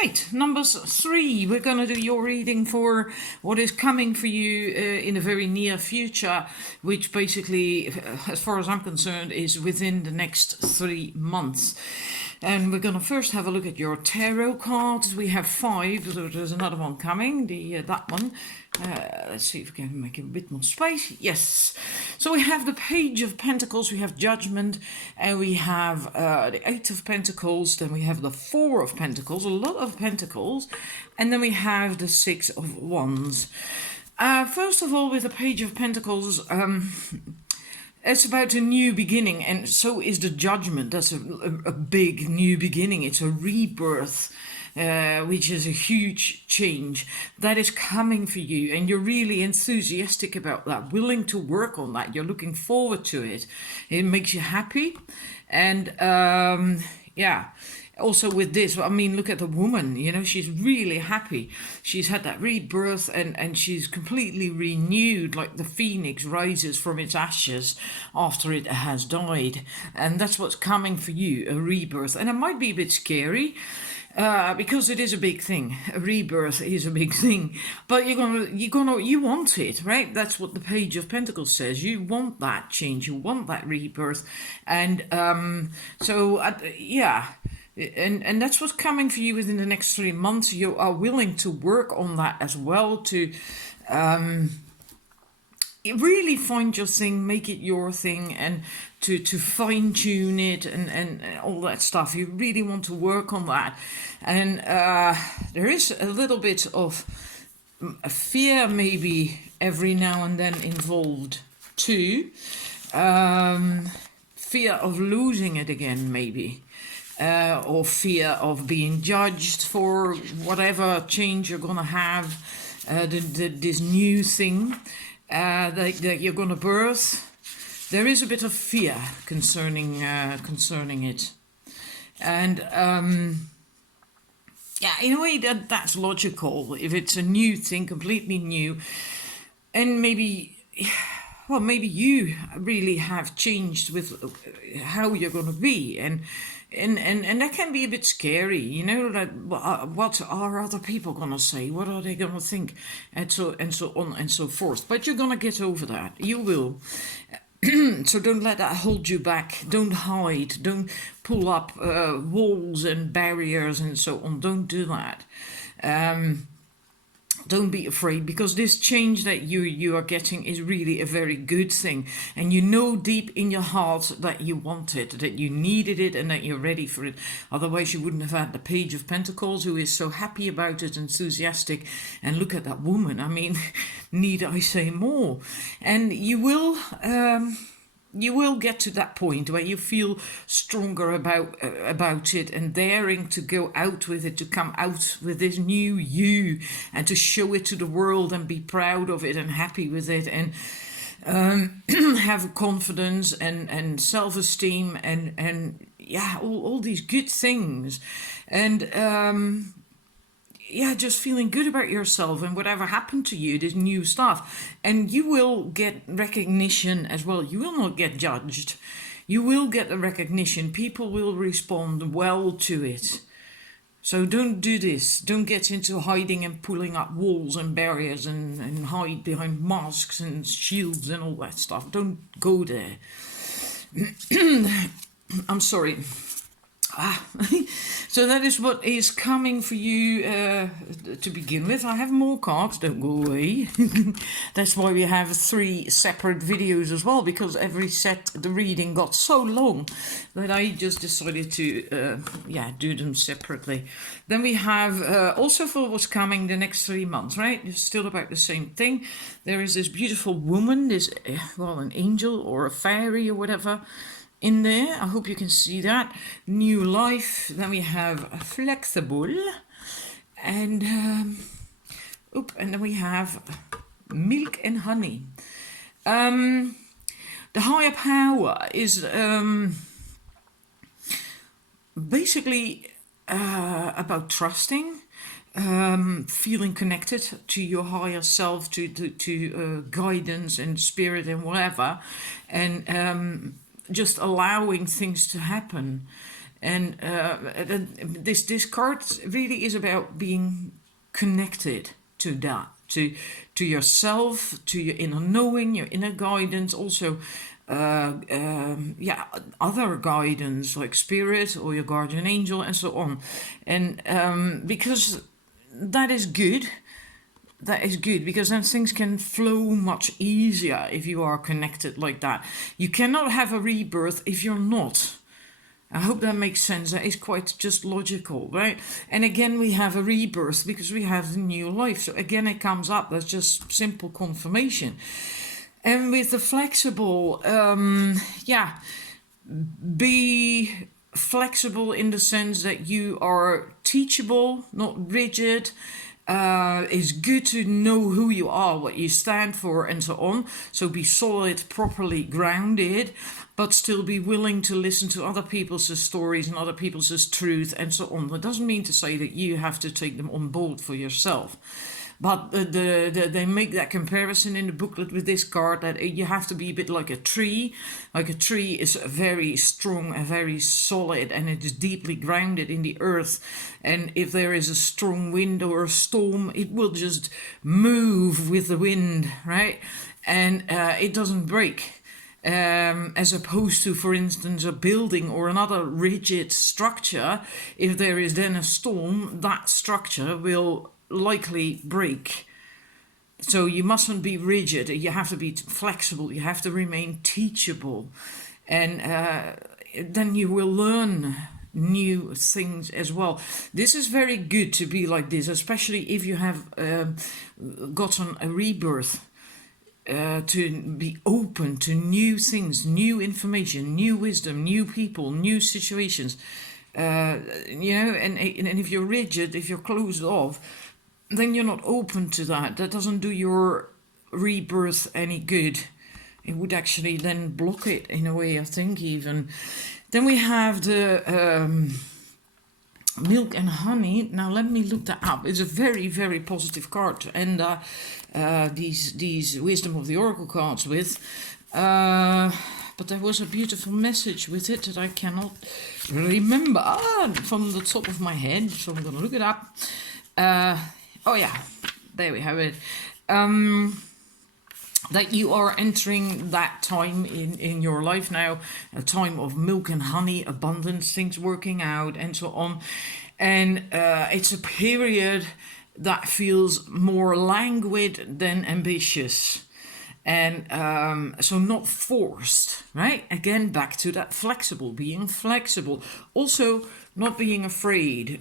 Right, numbers 3. We're going to do your reading for what is coming for you in the very near future, which basically, as far as I'm concerned, is within the next 3 months. And we're going to first have a look at your tarot cards. We have 5, so there's another one coming, that one. Let's see if we can make it a bit more space. Yes. So we have the Page of Pentacles, we have Judgment, and we have the 8 of Pentacles, then we have the 4 of Pentacles, a lot of Pentacles, and then we have the 6 of Wands. First of all, with the Page of Pentacles, it's about a new beginning, and so is the Judgment. That's a big new beginning. It's a rebirth, which is a huge change that is coming for you, and you're really enthusiastic about that, willing to work on that. You're looking forward to it. It makes you happy, and yeah. Also with this, I mean, look at the woman, you know, she's really happy. She's had that rebirth and she's completely renewed, like the phoenix rises from its ashes after it has died. And that's what's coming for you, a rebirth. And it might be a bit scary, because it is a big thing. A rebirth is a big thing, but you want it, right? That's what the Page of Pentacles says. You want that change, you want that rebirth, and yeah. And that's what's coming for you within the next 3 months. You are willing to work on that as well, to really find your thing, make it your thing, and to fine tune it and all that stuff. You really want to work on that. And there is a little bit of a fear maybe every now and then involved too. Fear of losing it again maybe. Or fear of being judged for whatever change you're going to have, this new thing that you're going to birth. There is a bit of fear concerning it. And yeah, in a way that's logical. If it's a new thing, completely new, and maybe you really have changed with how you're going to be, and that can be a bit scary, you know, that what are other people going to say? What are they going to think? And so on and so forth. But you're going to get over that. You will. So don't let that hold you back. Don't hide. Don't pull up walls and barriers and so on. Don't do that. Don't be afraid, because this change that you are getting is really a very good thing. And you know deep in your heart that you want it, that you needed it, and that you're ready for it. Otherwise you wouldn't have had the Page of Pentacles, who is so happy about it, enthusiastic. And look at that woman. I mean, need I say more? And you will get to that point where you feel stronger about it, and daring to go out with it, to come out with this new you, and to show it to the world and be proud of it and happy with it, and have confidence and self-esteem and yeah, all these good things. And yeah, just feeling good about yourself and whatever happened to you, this new stuff. And you will get recognition as well. You will not get judged. You will get the recognition. People will respond well to it. So don't do this. Don't get into hiding and pulling up walls and barriers and hide behind masks and shields and all that stuff. Don't go there. I'm sorry. So that is what is coming for you to begin with. I have more cards, don't go away. That's why we have 3 separate videos as well, because every set, the reading got so long that I just decided to do them separately. Then we have also for what's coming the next 3 months, right? It's still about the same thing. There is this beautiful woman, this, an angel or a fairy or whatever, in there. I hope you can see that. New life. Then we have flexible, and and then we have milk and honey. The higher power is basically about trusting, feeling connected to your higher self, to guidance and spirit and whatever, and just allowing things to happen. And this card really is about being connected to that, to yourself, to your inner knowing, your inner guidance, also other guidance like spirit or your guardian angel and so on. And because that is good. That is good, because then things can flow much easier if you are connected like that. You cannot have a rebirth if you're not. I hope that makes sense. That is quite just logical, right? And again, we have a rebirth because we have the new life. So again, it comes up. That's just simple confirmation. And with the flexible, be flexible in the sense that you are teachable, not rigid. It's good to know who you are, what you stand for, and so on. So be solid, properly grounded, but still be willing to listen to other people's stories and other people's truth and so on. That doesn't mean to say that you have to take them on board for yourself. But they make that comparison in the booklet with this card that you have to be a bit like a tree. Like a tree is very strong and very solid, and it is deeply grounded in the earth. And if there is a strong wind or a storm, it will just move with the wind, right? And it doesn't break. As opposed to, for instance, a building or another rigid structure, if there is then a storm, that structure will likely break. So you mustn't be rigid, you have to be flexible, you have to remain teachable, and then you will learn new things as well. This is very good to be like this, especially if you have gotten a rebirth. To be open to new things, new information, new wisdom, new people, new situations. And if you're rigid, if you're closed off, then you're not open to that. That doesn't do your rebirth any good. It would actually then block it in a way, I think, even. Then we have the milk and honey. Now let me look that up. It's a very, very positive card. And these Wisdom of the Oracle cards with. But there was a beautiful message with it that I cannot remember from the top of my head. So I'm going to look it up. There we have it. That you are entering that time in your life now, a time of milk and honey, abundance, things working out, and so on. And it's a period that feels more languid than ambitious. And so not forced, right? Again, back to that flexible, being flexible. Also, not being afraid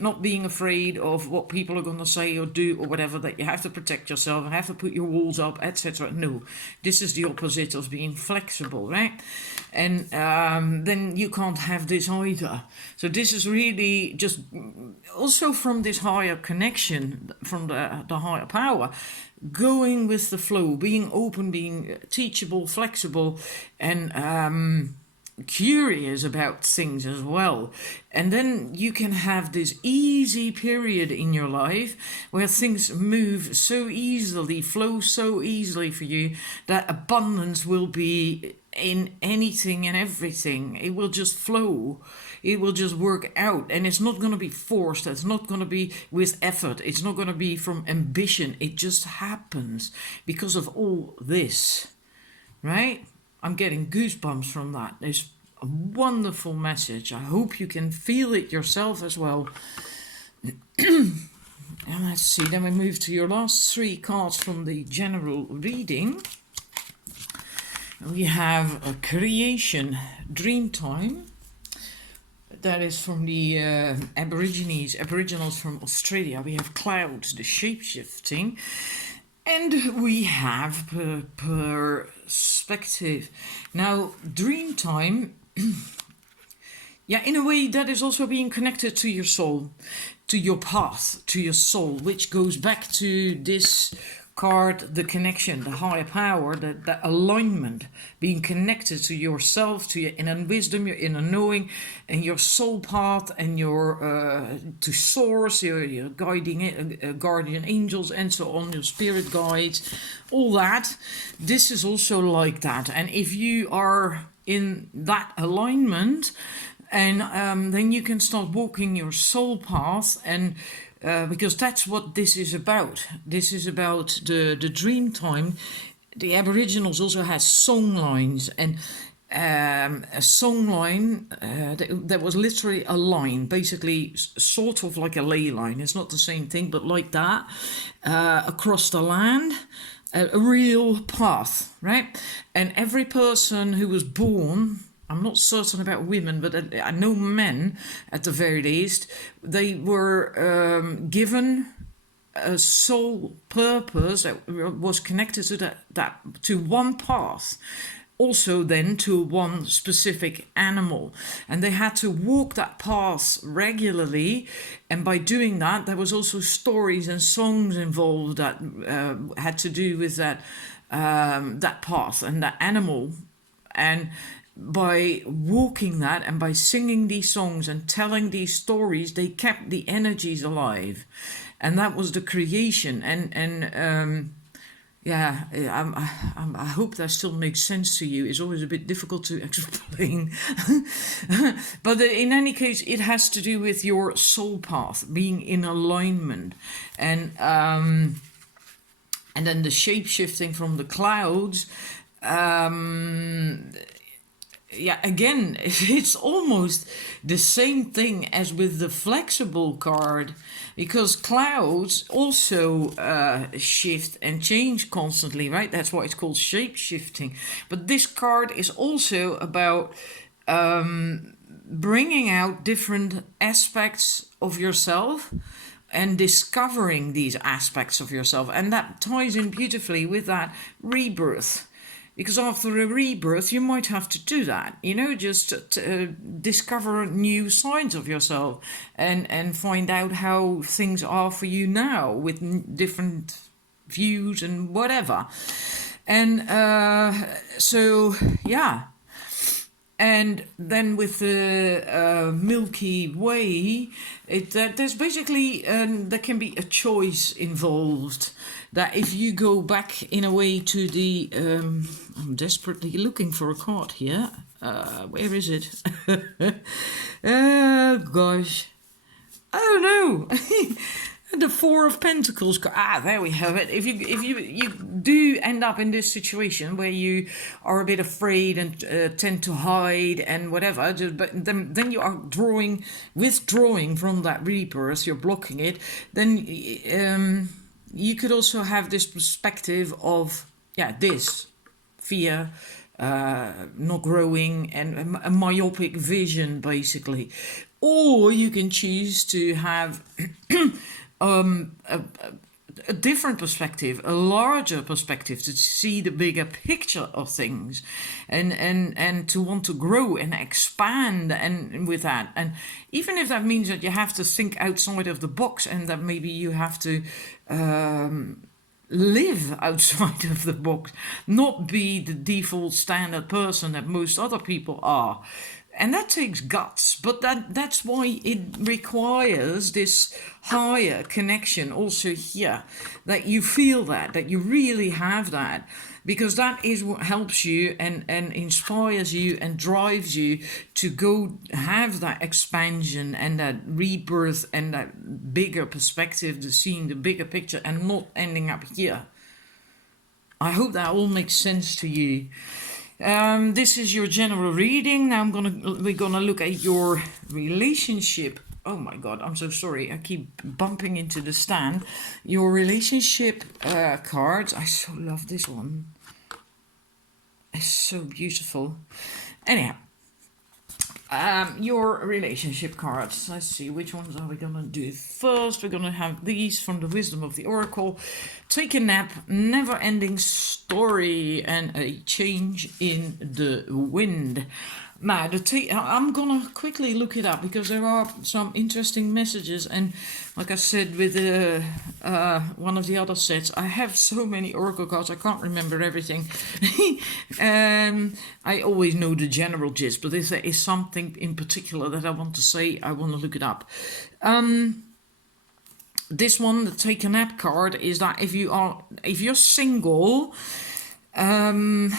of what people are going to say or do or whatever, that you have to protect yourself and have to put your walls up, etc. No, this is the opposite of being flexible, right? And then you can't have this either. So this is really just also from this higher connection, from the higher power, going with the flow, being open, being teachable, flexible, and curious about things as well. And then you can have this easy period in your life where things move so easily, flow so easily for you, that abundance will be in anything and everything. It will just flow. It will just work out, and it's not going to be forced. It's not going to be with effort. It's not going to be from ambition. It just happens because of all this, right? I'm getting goosebumps from that. It's a wonderful message. I hope you can feel it yourself as well. And let's see, then we move to your last three cards from the general reading. We have a creation, dream time. That is from the Aboriginals from Australia. We have clouds, the shape-shifting. And we have perspective. Now, dream time, in a way that is also being connected to your soul, to your path, to your soul, which goes back to this card, the connection, the higher power, the alignment, being connected to yourself, to your inner wisdom, your inner knowing, and your soul path, and your to source, your guiding guardian angels, and so on, your spirit guides, all that. This is also like that. And if you are in that alignment, And then you can start walking your soul path, and because that's what this is about. This is about the dream time. The Aboriginals also had song lines, and a song line that was literally a line, basically sort of like a ley line. It's not the same thing, but like that, across the land. A real path, right? And every person who was born, I'm not certain about women, but I know men at the very least, they were given a soul purpose that was connected to that to one path, also then to one specific animal, and they had to walk that path regularly. And by doing that, there was also stories and songs involved that had to do with that path and that animal. And by walking that and by singing these songs and telling these stories, they kept the energies alive, and that was the creation. Yeah, I hope that still makes sense to you. It's always a bit difficult to explain. But in any case, it has to do with your soul path, being in alignment. And then the shape-shifting from the clouds. Yeah, again, it's almost the same thing as with the flexible card, because clouds also shift and change constantly, right? That's why it's called shape-shifting. But this card is also about bringing out different aspects of yourself and discovering these aspects of yourself. And that ties in beautifully with that rebirth. Because after a rebirth, you might have to do that, just discover new sides of yourself and find out how things are for you now with different views and whatever. And so, yeah. And then with the Milky Way, there's basically, there can be a choice involved. That if you go back in a way to the, I'm desperately looking for a card here. Where is it? Oh gosh. Oh no. The Four of Pentacles. There we have it. If you do end up in this situation where you are a bit afraid and tend to hide and whatever, but then you are withdrawing from that rebirth, you're blocking it, then you could also have this perspective of, this fear, not growing, and a myopic vision, basically. Or you can choose to have a different perspective, a larger perspective, to see the bigger picture of things, and to want to grow and expand, and with that. And even if that means that you have to think outside of the box, and that maybe you have to live outside of the box, not be the default standard person that most other people are. And that takes guts, but that's why it requires this higher connection also here, that you feel that you really have that, because that is what helps you and inspires you and drives you to go have that expansion and that rebirth and that bigger perspective, to seeing the bigger picture and not ending up here. I hope that all makes sense to you. This is your general reading. Now we're gonna look at your relationship. Oh my god, I'm so sorry. I keep bumping into the stand. Your relationship cards. I so love this one. It's so beautiful. Anyhow, your relationship cards. Let's see, which ones are we gonna do first? We're gonna have these from the Wisdom of the Oracle. Take a nap, never-ending story, and a change in the wind. Now, I'm gonna quickly look it up because there are some interesting messages, and like I said with one of the other sets, I have so many oracle cards I can't remember everything. I always know the general gist, but if there is something in particular that I want to say, I want to look it up. This one, the Take a Nap card, is that if you're single, then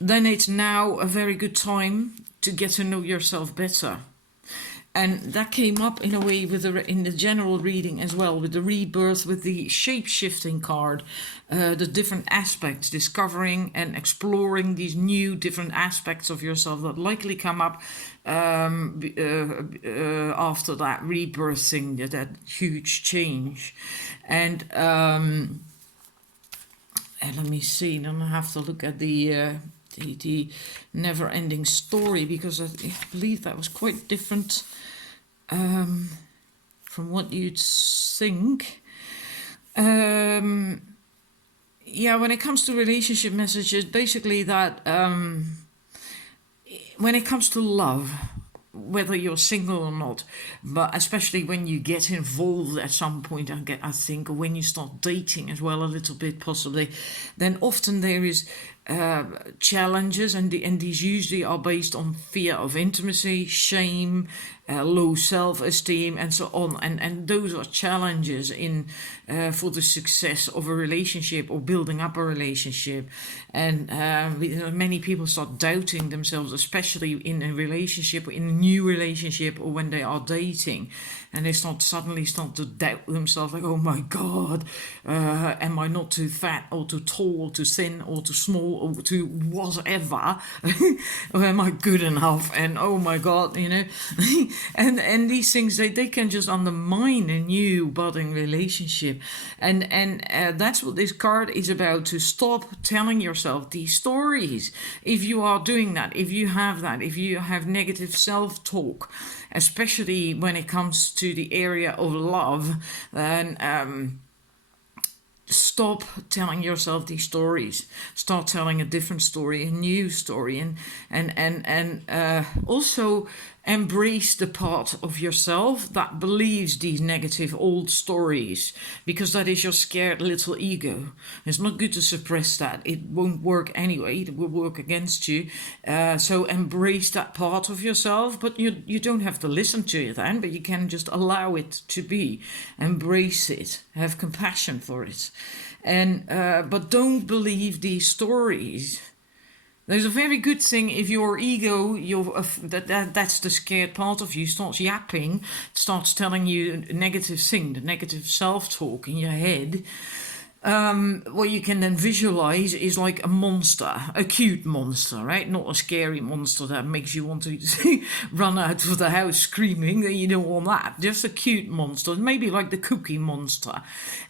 it's now a very good time to get to know yourself better. And that came up in a way with in the general reading as well, with the rebirth, with the shape-shifting card, the different aspects, discovering and exploring these new different aspects of yourself that likely come up after that rebirthing, that huge change. And let me see, then I have to look at the never-ending story, because I believe that was quite different from what you'd think. Yeah, when it comes to relationship messages, basically that when it comes to love, whether you're single or not, but especially when you get involved at some point, I think, or when you start dating as well, a little bit possibly, then often there is challenges, and these usually are based on fear of intimacy, shame, low self-esteem, and so on. And those are challenges in for the success of a relationship or building up a relationship. And many people start doubting themselves, especially in a relationship, in a new relationship, or when they are dating. And they suddenly start to doubt themselves, like, oh my God, am I not too fat or too tall or too thin or too small or too whatever? Or am I good enough? And oh my God, and these things, they can just undermine a new budding relationship. And that's what this card is about, to stop telling yourself these stories. If you are doing that, if you have negative self-talk, especially when it comes to the area of love, then stop telling yourself these stories. Start telling a different story, a new story, and also embrace the part of yourself that believes these negative old stories, because that is your scared little ego. It's not good to suppress that. It won't work anyway. It will work against you. So embrace that part of yourself, but you don't have to listen to it then, but you can just allow it to be. Embrace it. Have compassion for it. And but don't believe these stories. There's a very good thing if your ego, that's the scared part of you, starts yapping, starts telling you a negative thing, the negative self-talk in your head. What you can then visualize is like a monster, a cute monster, right? Not a scary monster that makes you want to run out of the house screaming. You don't want that. Just a cute monster, maybe like the Cookie Monster.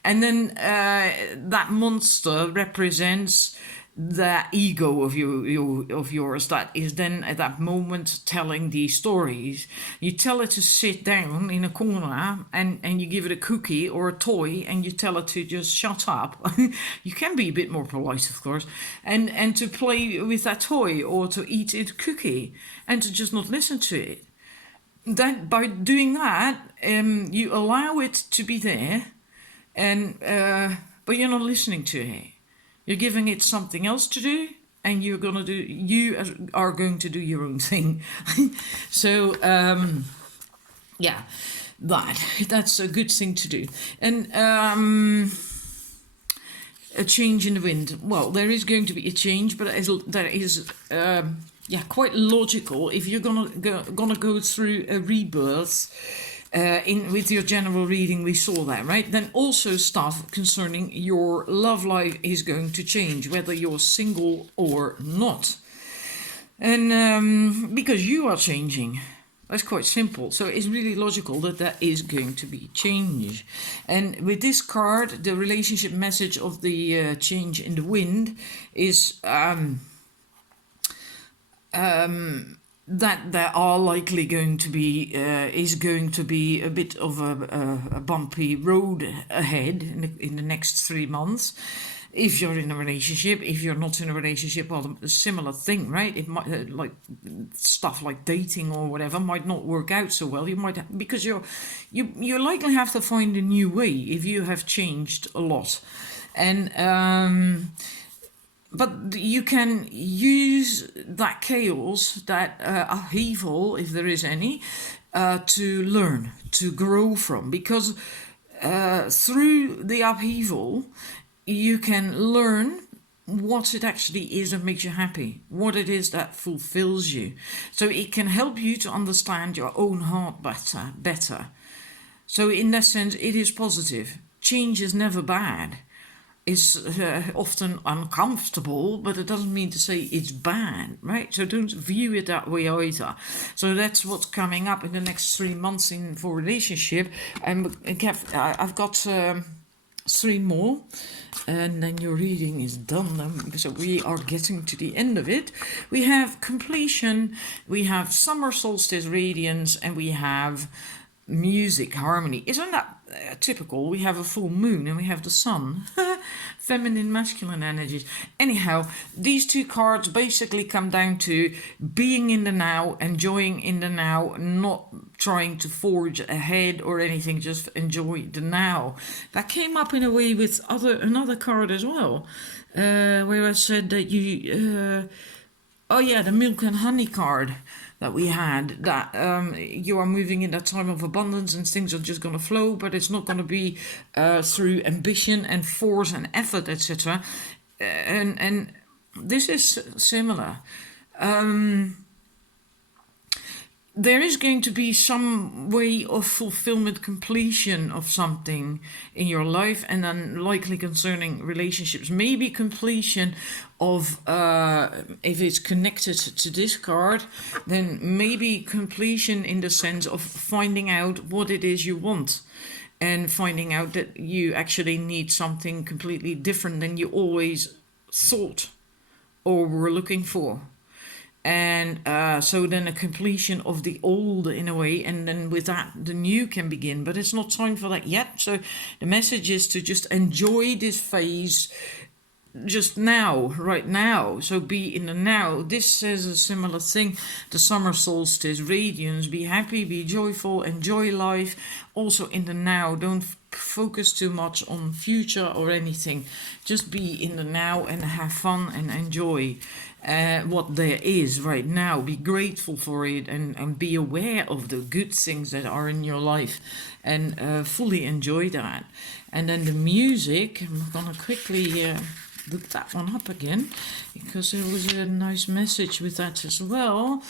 And then that monster represents the ego of yours that is then at that moment telling these stories. You tell it to sit down in a corner and you give it a cookie or a toy and you tell it to just shut up. You can be a bit more polite, of course, and to play with that toy or to eat its cookie and to just not listen to it. Then by doing that, you allow it to be there, and but you're not listening to it. You're giving it something else to do, and you are going to do your own thing. So, yeah, that's a good thing to do. And a change in the wind. Well, there is going to be a change, but there is quite logical if you're gonna go through a rebirth. With your general reading, we saw that, right? Then also stuff concerning your love life is going to change, whether you're single or not. And because you are changing. That's quite simple. So it's really logical that is going to be change. And with this card, the relationship message of the change in the wind is that there are likely going to be is going to be a bit of a bumpy road ahead in the next 3 months. If you're in a relationship, if you're not in a relationship, well, a similar thing, right? It might like stuff like dating or whatever might not work out so well. You might because you likely have to find a new way if you have changed a lot, and but you can use that chaos, that upheaval, if there is any, to learn, to grow from. Because through the upheaval, you can learn what it actually is that makes you happy, what it is that fulfills you. So it can help you to understand your own heart better. So in that sense, it is positive. Change is never bad. It's often uncomfortable, but it doesn't mean to say it's bad, right? So don't view it that way either. So that's what's coming up in the next 3 months for relationship. And I've got 3 more, and then your reading is done. So we are getting to the end of it. We have completion, we have summer solstice radiance, and we have music harmony. Isn't that typical? We have a full moon and we have the sun. Feminine, masculine energies. Anyhow, these 2 cards basically come down to being in the now, enjoying in the now, not trying to forge ahead or anything, just enjoy the now. That came up in a way with another card as well, where I said that you the milk and honey card that we had, that you are moving in that time of abundance and things are just going to flow, but it's not going to be through ambition and force and effort, etc. And this is similar. There is going to be some way of fulfillment, completion of something in your life, and then likely concerning relationships, maybe completion of, if it's connected to this card, then maybe completion in the sense of finding out what it is you want, and finding out that you actually need something completely different than you always thought or were looking for. And so then a completion of the old in a way, and then with that the new can begin, but it's not time for that yet. So the message is to just enjoy this phase just now, right now. So be in the now. This says a similar thing. The summer solstice radiance, be happy, be joyful, enjoy life also in the now. Don't focus too much on future or anything. Just be in the now and have fun and enjoy what there is right now. Be grateful for it, and be aware of the good things that are in your life, and fully enjoy that. And then the music, I'm gonna quickly look that one up again, because there was a nice message with that as well.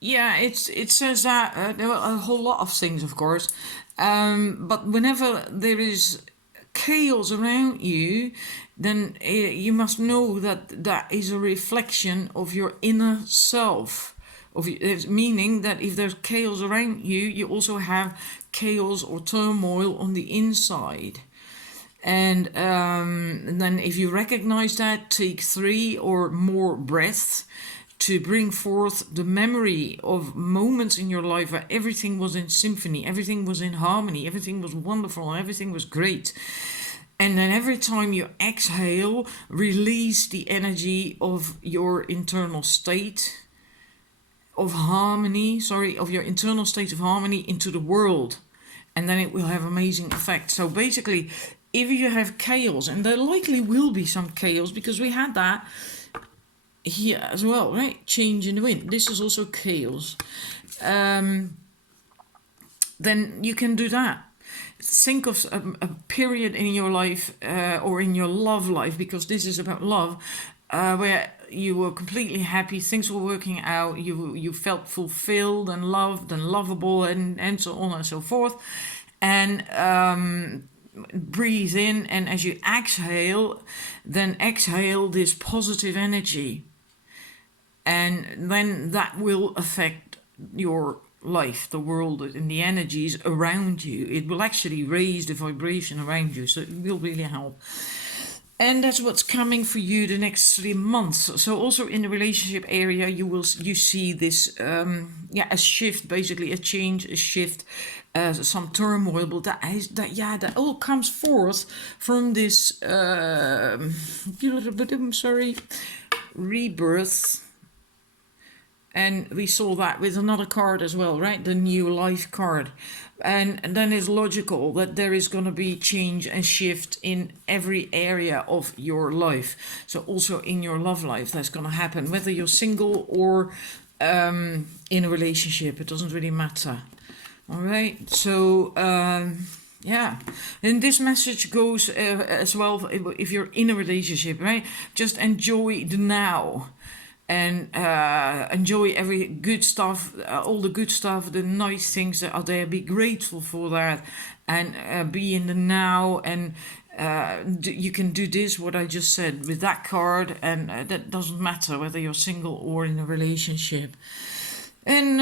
It says that there are a whole lot of things, of course, but whenever there is chaos around you, then you must know that that is a reflection of your inner self. Meaning that if there's chaos around you, you also have chaos or turmoil on the inside. And then if you recognize that, take 3 or more breaths to bring forth the memory of moments in your life where everything was in symphony, everything was in harmony, everything was wonderful, and everything was great. And then every time you exhale, release the energy of your internal state of harmony, of your internal state of harmony into the world. And then it will have amazing effect. So basically, if you have chaos, and there likely will be some chaos, because we had that here as well, right? Change in the wind. This is also chaos. Then you can do that. Think of a period in your life, or in your love life, because this is about love, where you were completely happy, things were working out, you felt fulfilled and loved and lovable, and so on and so forth. And breathe in, and as you exhale, then exhale this positive energy, and then that will affect your life, the world, and the energies around you. It will actually raise the vibration around you, so it will really help. And that's what's coming for you the next 3 months. So also in the relationship area, you see this a shift, basically a change, a shift, some turmoil, but that all comes forth from this rebirth. And we saw that with another card as well, right? The new life card. And then it's logical that there is going to be change and shift in every area of your life. So also in your love life, that's going to happen. Whether you're single or in a relationship, it doesn't really matter. All right. So Yeah, and this message goes as well if you're in a relationship, right? Just enjoy the now, and enjoy every good stuff, all the good stuff, the nice things that are there. Be grateful for that, and be in the now. And you can do this, what I just said, with that card, and that doesn't matter whether you're single or in a relationship. And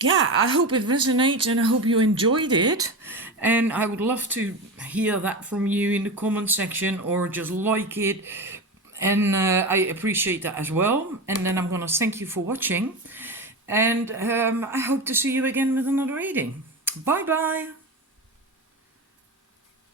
yeah, I hope it resonates, and I hope you enjoyed it. And I would love to hear that from you in the comment section, or just like it. And I appreciate that as well. And then I'm going to thank you for watching. And I hope to see you again with another reading. Bye bye.